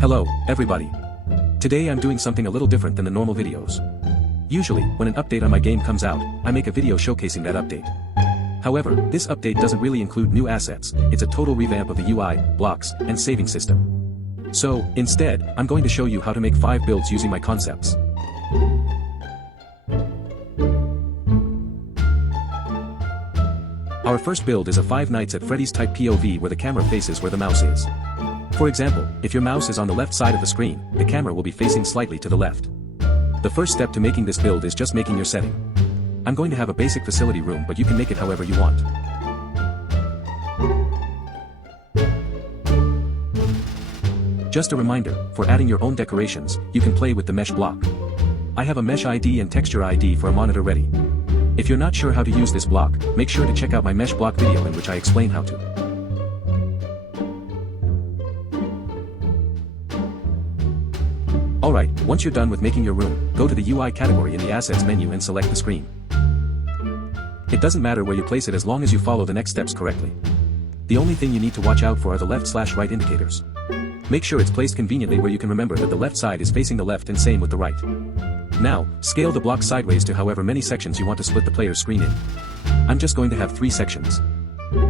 Hello, everybody. Today I'm doing something a little different than the normal videos. Usually, when an update on my game comes out, I make a video showcasing that update. However, this update doesn't really include new assets, it's a total revamp of the UI, blocks, and saving system. So, instead, I'm going to show you how to make 5 builds using my concepts. Our first build is a 5 Nights at Freddy's type POV where the camera faces where the mouse is. For example, if your mouse is on the left side of the screen, the camera will be facing slightly to the left. The first step to making this build is just making your setting. I'm going to have a basic facility room, but you can make it however you want. Just a reminder, for adding your own decorations, you can play with the mesh block. I have a mesh ID and texture ID for a monitor ready. If you're not sure how to use this block, make sure to check out my mesh block video in which I explain how to. Alright, once you're done with making your room, go to the UI category in the Assets menu and select the screen. It doesn't matter where you place it as long as you follow the next steps correctly. The only thing you need to watch out for are the left/right indicators. Make sure it's placed conveniently where you can remember that the left side is facing the left and same with the right. Now, scale the block sideways to however many sections you want to split the player's screen in. I'm just going to have 3 sections.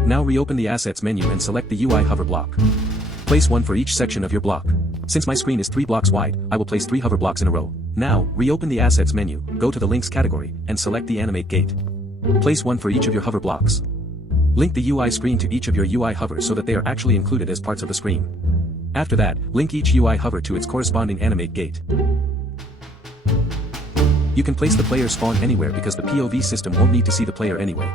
Now reopen the Assets menu and select the UI hover block. Place 1 for each section of your block. Since my screen is 3 blocks wide, I will place 3 hover blocks in a row. Now, reopen the Assets menu, go to the Links category, and select the Animate Gate. Place 1 for each of your hover blocks. Link the UI screen to each of your UI hovers so that they are actually included as parts of the screen. After that, link each UI hover to its corresponding Animate Gate. You can place the player spawn anywhere because the POV system won't need to see the player anyway.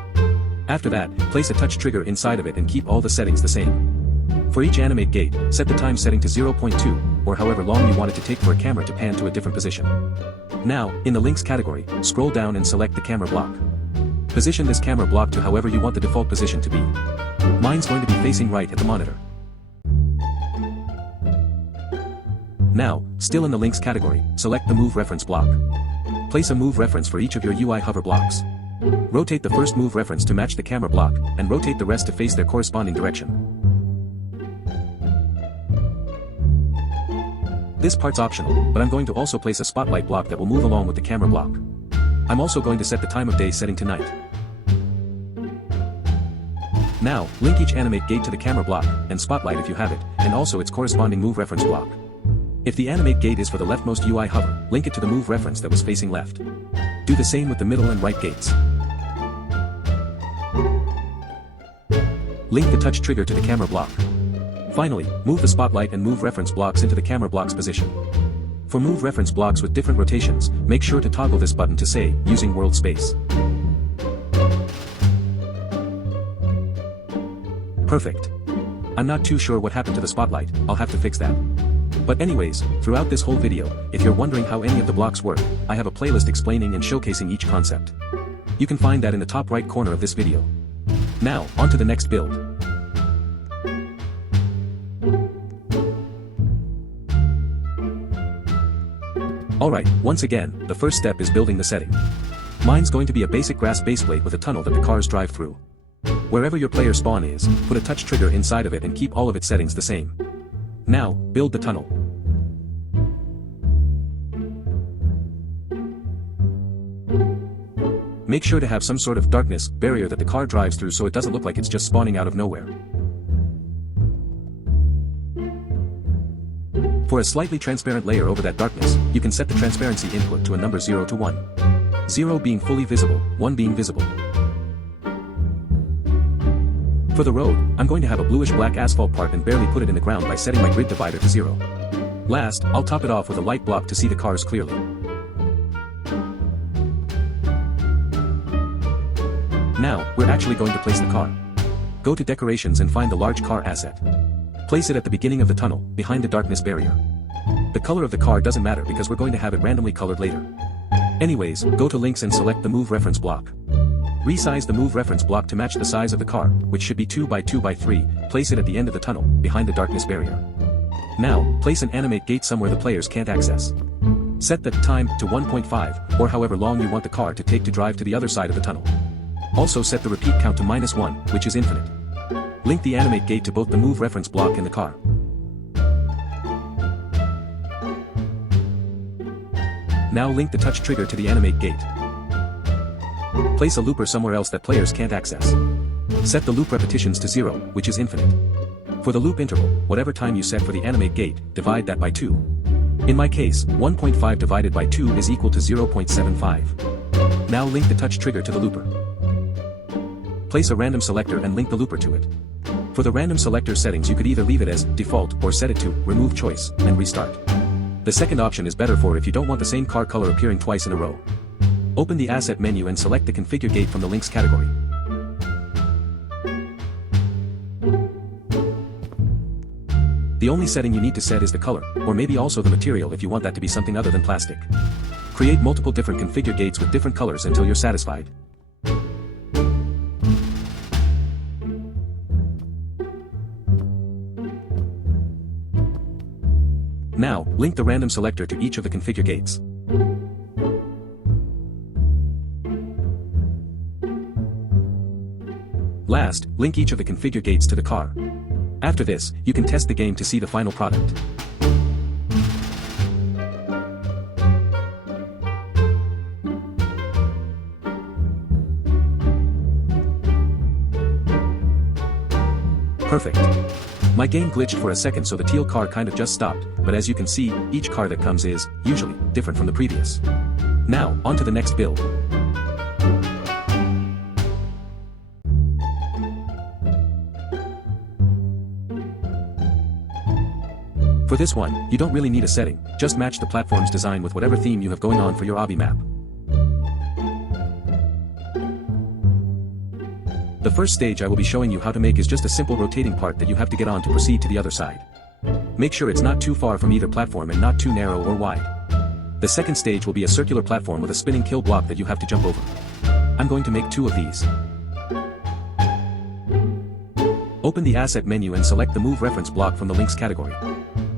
After that, place a touch trigger inside of it and keep all the settings the same. For each Animate Gate, set the time setting to 0.2, or however long you want it to take for a camera to pan to a different position. Now, in the Links category, scroll down and select the camera block. Position this camera block to however you want the default position to be. Mine's going to be facing right at the monitor. Now, still in the Links category, select the Move Reference block. Place a move reference for each of your UI hover blocks. Rotate the first move reference to match the camera block, and rotate the rest to face their corresponding direction. This part's optional, but I'm going to also place a spotlight block that will move along with the camera block. I'm also going to set the time of day setting to night. Now, link each Animate Gate to the camera block, and spotlight if you have it, and also its corresponding move reference block. If the Animate Gate is for the leftmost UI hover, link it to the move reference that was facing left. Do the same with the middle and right gates. Link the touch trigger to the camera block. Finally, move the spotlight and move reference blocks into the camera block's position. For move reference blocks with different rotations, make sure to toggle this button to say, using world space. Perfect. I'm not too sure what happened to the spotlight, I'll have to fix that. But anyways, throughout this whole video, if you're wondering how any of the blocks work, I have a playlist explaining and showcasing each concept. You can find that in the top right corner of this video. Now, on to the next build. Alright, once again, the first step is building the setting. Mine's going to be a basic grass baseplate with a tunnel that the cars drive through. Wherever your player spawn is, put a touch trigger inside of it and keep all of its settings the same. Now, build the tunnel. Make sure to have some sort of darkness barrier that the car drives through so it doesn't look like it's just spawning out of nowhere. For a slightly transparent layer over that darkness, you can set the transparency input to a number 0 to 1. 0 being fully visible, 1 being visible. For the road, I'm going to have a bluish-black asphalt part and barely put it in the ground by setting my grid divider to 0. Last, I'll top it off with a light block to see the cars clearly. Now, we're actually going to place the car. Go to Decorations and find the large car asset. Place it at the beginning of the tunnel, behind the darkness barrier. The color of the car doesn't matter because we're going to have it randomly colored later. Anyways, go to Links and select the Move Reference block. Resize the Move Reference block to match the size of the car, which should be 2 by 2 by 3, place it at the end of the tunnel, behind the darkness barrier. Now, place an Animate Gate somewhere the players can't access. Set the time to 1.5, or however long you want the car to take to drive to the other side of the tunnel. Also set the repeat count to -1, which is infinite. Link the Animate Gate to both the Move Reference block and the car. Now link the touch trigger to the animate gate. Place a looper somewhere else that players can't access. Set the loop repetitions to 0, which is infinite. For the loop interval, whatever time you set for the animate gate, divide that by 2. In my case, 1.5 divided by 2 is equal to 0.75. Now link the touch trigger to the looper. Place a random selector and link the looper to it. For the random selector settings, you could either leave it as default or set it to remove choice and restart. The second option is better for if you don't want the same car color appearing twice in a row. Open the asset menu and select the configure gate from the links category. The only setting you need to set is the color, or maybe also the material if you want that to be something other than plastic. Create multiple different configure gates with different colors until you're satisfied. Now, link the random selector to each of the configure gates. Last, link each of the configure gates to the car. After this, you can test the game to see the final product. Perfect. My game glitched for a second, so the teal car kind of just stopped, but as you can see, each car that comes is, usually, different from the previous. Now, on to the next build. For this one, you don't really need a setting, just match the platform's design with whatever theme you have going on for your Obby map. The first stage I will be showing you how to make is just a simple rotating part that you have to get on to proceed to the other side. Make sure it's not too far from either platform and not too narrow or wide. The second stage will be a circular platform with a spinning kill block that you have to jump over. I'm going to make 2 of these. Open the asset menu and select the move reference block from the links category.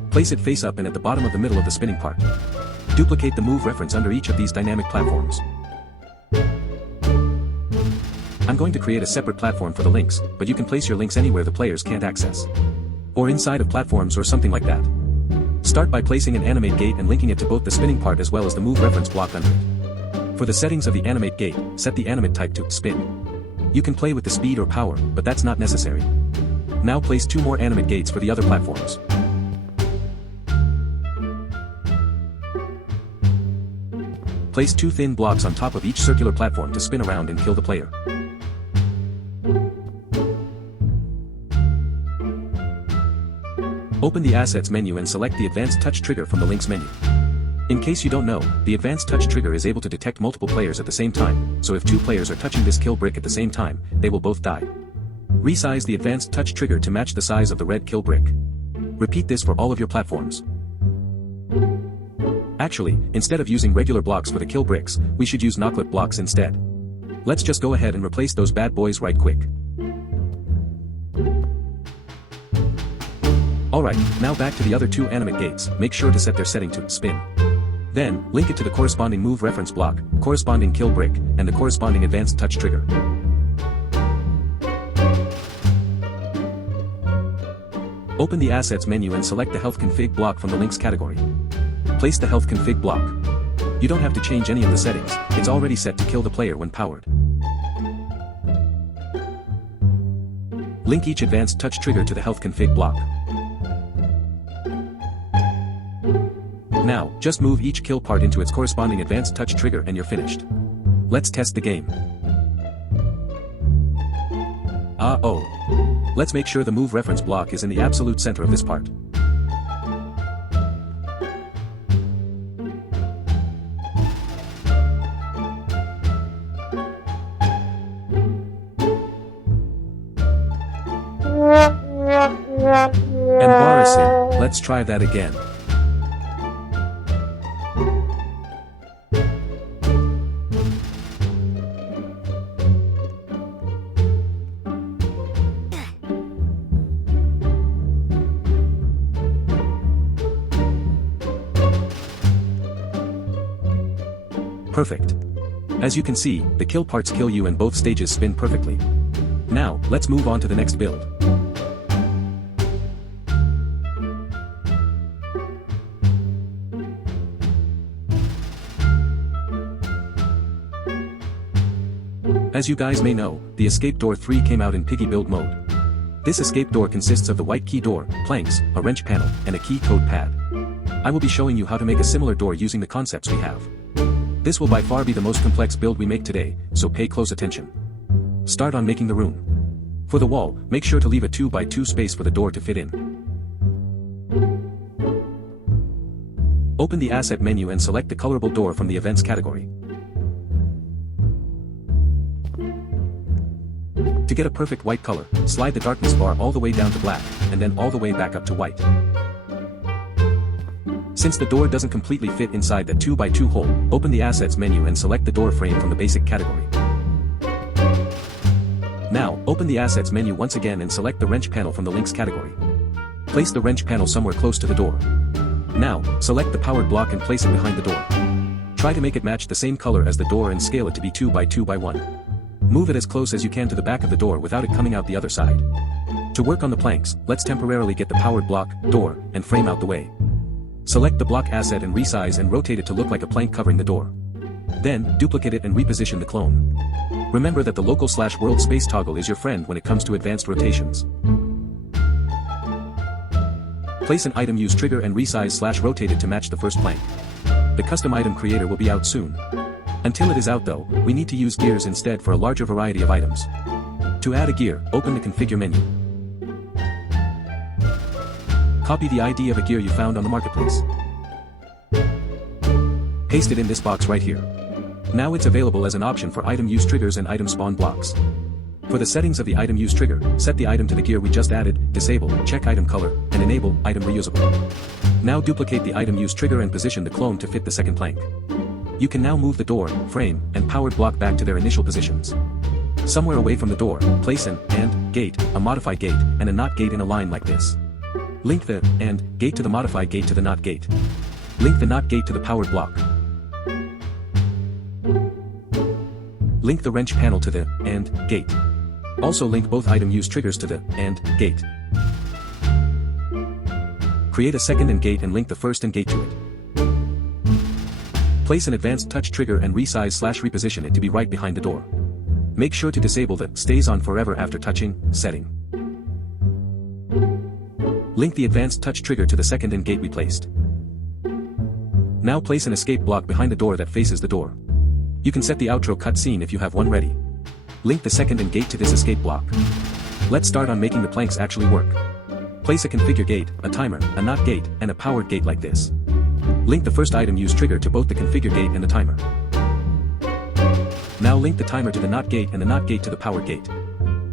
Place it face up and at the bottom of the middle of the spinning part. Duplicate the move reference under each of these dynamic platforms. I'm going to create a separate platform for the links, but you can place your links anywhere the players can't access. Or inside of platforms or something like that. Start by placing an animate gate and linking it to both the spinning part as well as the move reference block under it. For the settings of the animate gate, set the animate type to spin. You can play with the speed or power, but that's not necessary. Now place 2 more animate gates for the other platforms. Place 2 thin blocks on top of each circular platform to spin around and kill the player. Open the Assets menu and select the Advanced Touch Trigger from the Links menu. In case you don't know, the Advanced Touch Trigger is able to detect multiple players at the same time, so if 2 players are touching this kill brick at the same time, they will both die. Resize the Advanced Touch Trigger to match the size of the red kill brick. Repeat this for all of your platforms. Actually, instead of using regular blocks for the kill bricks, we should use knocklet blocks instead. Let's just go ahead and replace those bad boys right quick. Alright, now back to the other 2 animate gates, make sure to set their setting to spin. Then, link it to the corresponding move reference block, corresponding kill brick, and the corresponding advanced touch trigger. Open the Assets menu and select the Health Config block from the Links category. Place the Health Config block. You don't have to change any of the settings, it's already set to kill the player when powered. Link each advanced touch trigger to the Health Config block. Now, just move each kill part into its corresponding advanced touch trigger and you're finished. Let's test the game. Let's make sure the move reference block is in the absolute center of this part. Embarrassing, let's try that again. Perfect. As you can see, the kill parts kill you and both stages spin perfectly. Now, let's move on to the next build. As you guys may know, the Escape Door 3 came out in Piggy Build mode. This escape door consists of the white key door, planks, a wrench panel, and a key code pad. I will be showing you how to make a similar door using the concepts we have. This will by far be the most complex build we make today, so pay close attention. Start on making the room. For the wall, make sure to leave a 2x2 space for the door to fit in. Open the asset menu and select the colorable door from the events category. To get a perfect white color, slide the darkness bar all the way down to black, and then all the way back up to white. Since the door doesn't completely fit inside that 2x2 hole, open the assets menu and select the door frame from the basic category. Now, open the assets menu once again and select the wrench panel from the links category. Place the wrench panel somewhere close to the door. Now, select the powered block and place it behind the door. Try to make it match the same color as the door and scale it to be 2x2x1. Move it as close as you can to the back of the door without it coming out the other side. To work on the planks, let's temporarily get the powered block, door, and frame out the way. Select the block asset and resize and rotate it to look like a plank covering the door. Then, duplicate it and reposition the clone. Remember that the local/world space toggle is your friend when it comes to advanced rotations. Place an item use trigger and resize/rotate it to match the first plank. The custom item creator will be out soon. Until it is out though, we need to use gears instead for a larger variety of items. To add a gear, open the configure menu. Copy the ID of a gear you found on the marketplace. Paste it in this box right here. Now it's available as an option for item use triggers and item spawn blocks. For the settings of the item use trigger, set the item to the gear we just added, disable, check item color, and enable item reusable. Now duplicate the item use trigger and position the clone to fit the second plank. You can now move the door, frame, and powered block back to their initial positions. Somewhere away from the door, place an AND gate, a modified gate, and a NOT gate in a line like this. Link the AND gate to the modified gate to the NOT gate. Link the NOT gate to the powered block. Link the wrench panel to the AND gate. Also link both item use triggers to the AND gate. Create a second AND gate and link the first AND gate to it. Place an advanced touch trigger and resize/reposition it to be right behind the door. Make sure to disable the stays on forever after touching setting. Link the advanced touch trigger to the second AND gate we placed. Now place an escape block behind the door that faces the door. You can set the outro cutscene if you have one ready. Link the second AND gate to this escape block. Let's start on making the planks actually work. Place a configure gate, a timer, a NOT gate, and a powered gate like this. Link the first item use trigger to both the configure gate and the timer. Now link the timer to the NOT gate and the NOT gate to the power gate.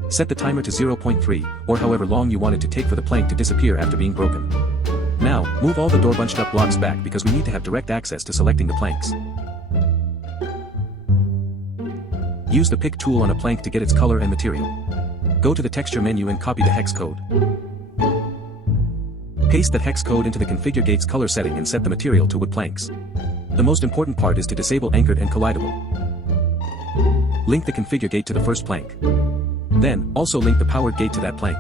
Set the timer to 0.3, or however long you want it to take for the plank to disappear after being broken. Now, move all the door bunched up blocks back because we need to have direct access to selecting the planks. Use the pick tool on a plank to get its color and material. Go to the texture menu and copy the hex code. Paste that hex code into the configure gate's color setting and set the material to wood planks. The most important part is to disable anchored and collidable. Link the configure gate to the first plank. Then, also link the powered gate to that plank.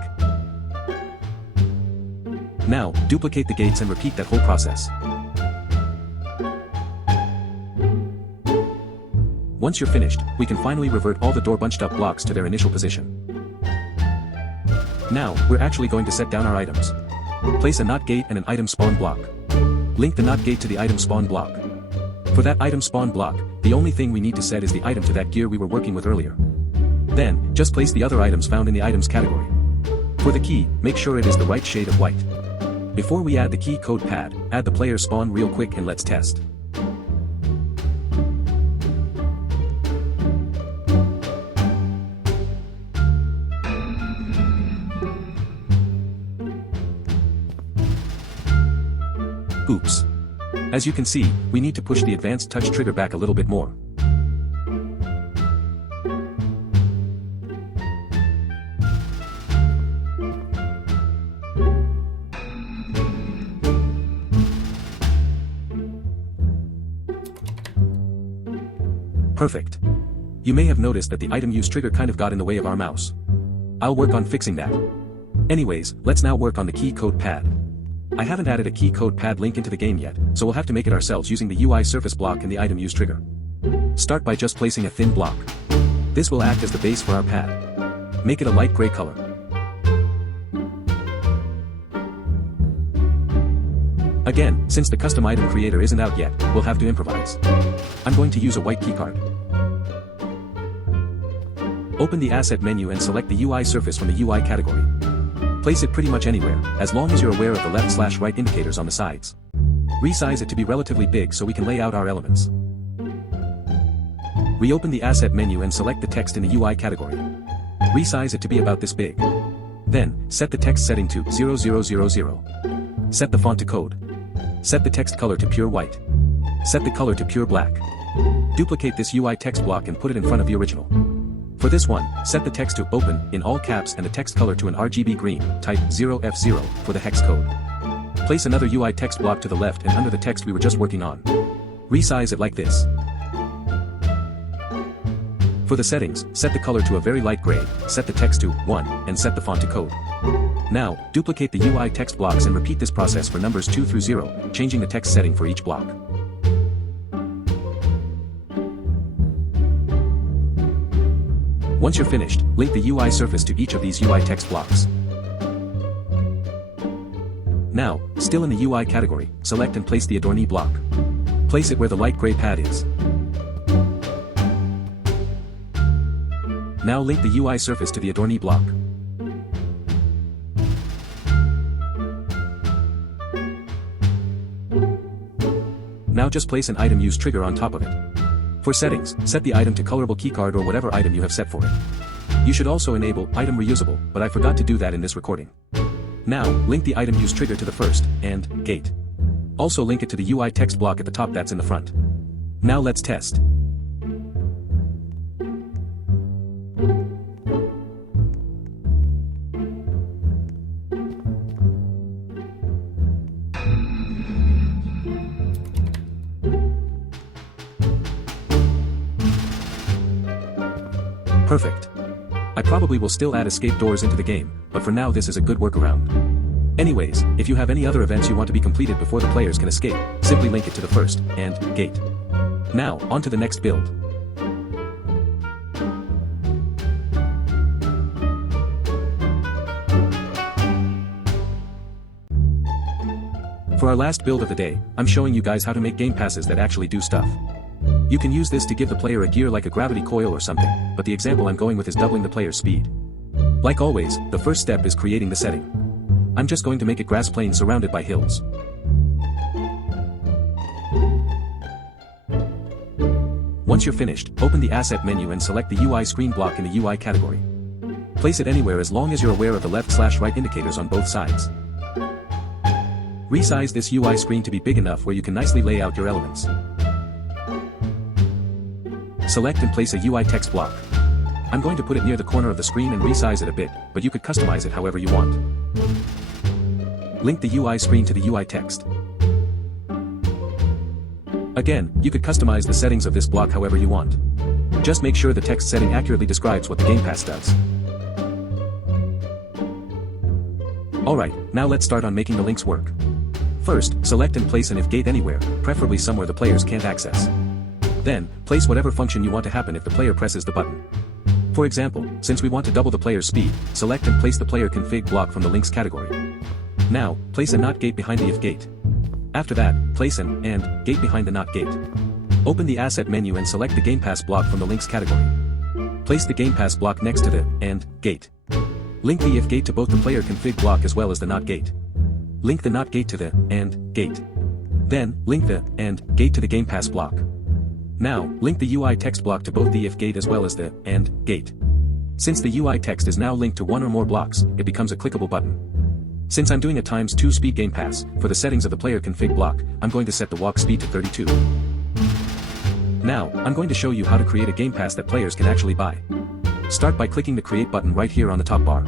Now, duplicate the gates and repeat that whole process. Once you're finished, we can finally revert all the door bunched up blocks to their initial position. Now, we're actually going to set down our items. Place a NOT gate and an item spawn block. Link the NOT gate to the item spawn block. For that item spawn block, the only thing we need to set is the item to that gear we were working with earlier. Then, just place the other items found in the items category. For the key, make sure it is the right shade of white. Before we add the key code pad, add the player spawn real quick and let's test. Oops. As you can see, we need to push the advanced touch trigger back a little bit more. Perfect. You may have noticed that the item use trigger kind of got in the way of our mouse. I'll work on fixing that. Anyways, let's now work on the key code pad. I haven't added a key code pad link into the game yet, so we'll have to make it ourselves using the UI surface block and the item use trigger. Start by just placing a thin block. This will act as the base for our pad. Make it a light gray color. Again, since the custom item creator isn't out yet, we'll have to improvise. I'm going to use a white keycard. Open the asset menu and select the UI surface from the UI category. Place it pretty much anywhere, as long as you're aware of the left/right indicators on the sides. Resize it to be relatively big so we can lay out our elements. Reopen the asset menu and select the text in the UI category. Resize it to be about this big. Then, set the text setting to 0000. Set the font to code. Set the text color to pure white. Set the color to pure black. Duplicate this UI text block and put it in front of the original. For this one, set the text to open in all caps and the text color to an RGB green, type 0F0 for the hex code. Place another UI text block to the left and under the text we were just working on. Resize it like this. For the settings, set the color to a very light gray, set the text to 1, and set the font to code. Now, duplicate the UI text blocks and repeat this process for numbers 2 through 0, changing the text setting for each block. Once you're finished, link the UI surface to each of these UI text blocks. Now, still in the UI category, select and place the Adornee block. Place it where the light gray pad is. Now link the UI surface to the Adornee block. Now just place an item use trigger on top of it. For settings, set the item to colorable keycard or whatever item you have set for it. You should also enable item reusable, but I forgot to do that in this recording. Now, link the item use trigger to the first, and gate. Also link it to the UI text block at the top that's in the front. Now let's test. Perfect. I probably will still add escape doors into the game, but for now this is a good workaround. Anyways, if you have any other events you want to be completed before the players can escape, simply link it to the first, and gate. Now, on to the next build. For our last build of the day, I'm showing you guys how to make game passes that actually do stuff. You can use this to give the player a gear like a gravity coil or something, but the example I'm going with is doubling the player's speed. Like always, the first step is creating the setting. I'm just going to make it grass plain surrounded by hills. Once you're finished, open the asset menu and select the UI screen block in the UI category. Place it anywhere as long as you're aware of the left/right indicators on both sides. Resize this UI screen to be big enough where you can nicely lay out your elements. Select and place a UI text block. I'm going to put it near the corner of the screen and resize it a bit, but you could customize it however you want. Link the UI screen to the UI text. Again, you could customize the settings of this block however you want. Just make sure the text setting accurately describes what the Gamepass does. Alright, now let's start on making the links work. First, select and place an if gate anywhere, preferably somewhere the players can't access. Then, place whatever function you want to happen if the player presses the button. For example, since we want to double the player's speed, select and place the player config block from the links category. Now, place a not gate behind the if gate. After that, place an and gate behind the not gate. Open the asset menu and select the Gamepass block from the links category. Place the Gamepass block next to the and gate. Link the if gate to both the player config block as well as the not gate. Link the not gate to the and gate. Then, link the and gate to the Gamepass block. Now, link the UI text block to both the if gate as well as the and gate. Since the UI text is now linked to one or more blocks, it becomes a clickable button. Since I'm doing a ×2 speed game pass, for the settings of the player config block, I'm going to set the walk speed to 32. Now, I'm going to show you how to create a game pass that players can actually buy. Start by clicking the create button right here on the top bar.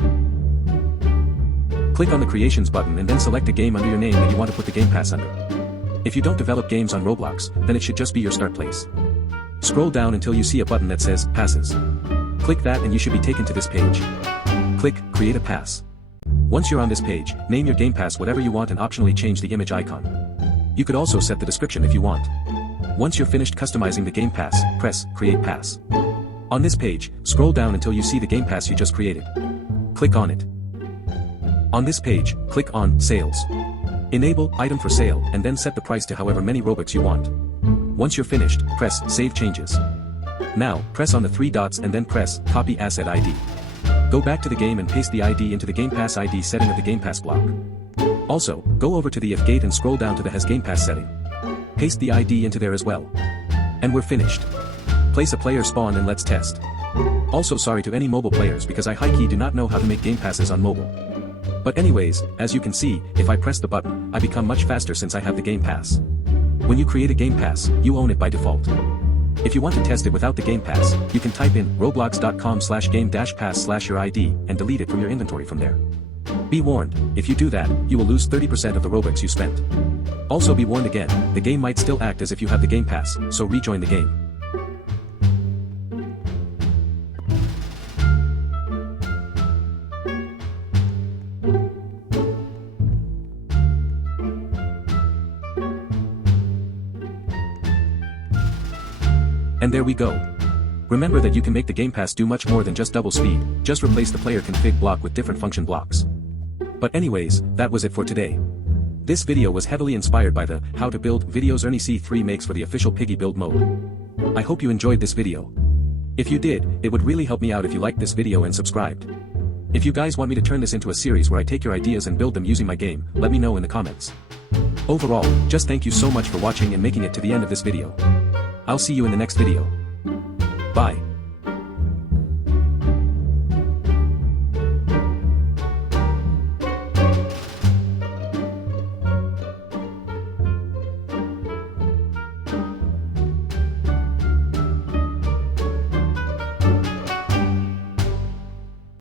Click on the creations button and then select a game under your name that you want to put the game pass under. If you don't develop games on Roblox, then it should just be your start place. Scroll down until you see a button that says Passes. Click that and you should be taken to this page. Click Create a Pass. Once you're on this page, name your game pass whatever you want and optionally change the image icon. You could also set the description if you want. Once you're finished customizing the game pass, press Create Pass. On this page, scroll down until you see the Gamepass you just created. Click on it. On this page, click on Sales. Enable Item for Sale and then set the price to however many Robux you want. Once you're finished, press Save Changes. Now, press on the 3 dots and then press Copy Asset ID. Go back to the game and paste the ID into the Gamepass ID setting of the Gamepass block. Also, go over to the If gate and scroll down to the Has Gamepass setting. Paste the ID into there as well. And we're finished. Place a player spawn and let's test. Also sorry to any mobile players because I high-key do not know how to make game passes on mobile. But anyways, as you can see, if I press the button, I become much faster since I have the Game Pass. When you create a Game Pass, you own it by default. If you want to test it without the Game Pass, you can type in roblox.com/game-pass/your ID and delete it from your inventory from there. Be warned, if you do that, you will lose 30% of the Robux you spent. Also be warned again, the game might still act as if you have the Game Pass, so rejoin the game. And there we go. Remember that you can make the Game Pass do much more than just double speed, just replace the player config block with different function blocks. But anyways, that was it for today. This video was heavily inspired by the How to Build videos Ernie C3 makes for the official Piggy Build mode. I hope you enjoyed this video. If you did, it would really help me out if you liked this video and subscribed. If you guys want me to turn this into a series where I take your ideas and build them using my game, let me know in the comments. Overall, just thank you so much for watching and making it to the end of this video. I'll see you in the next video. Bye.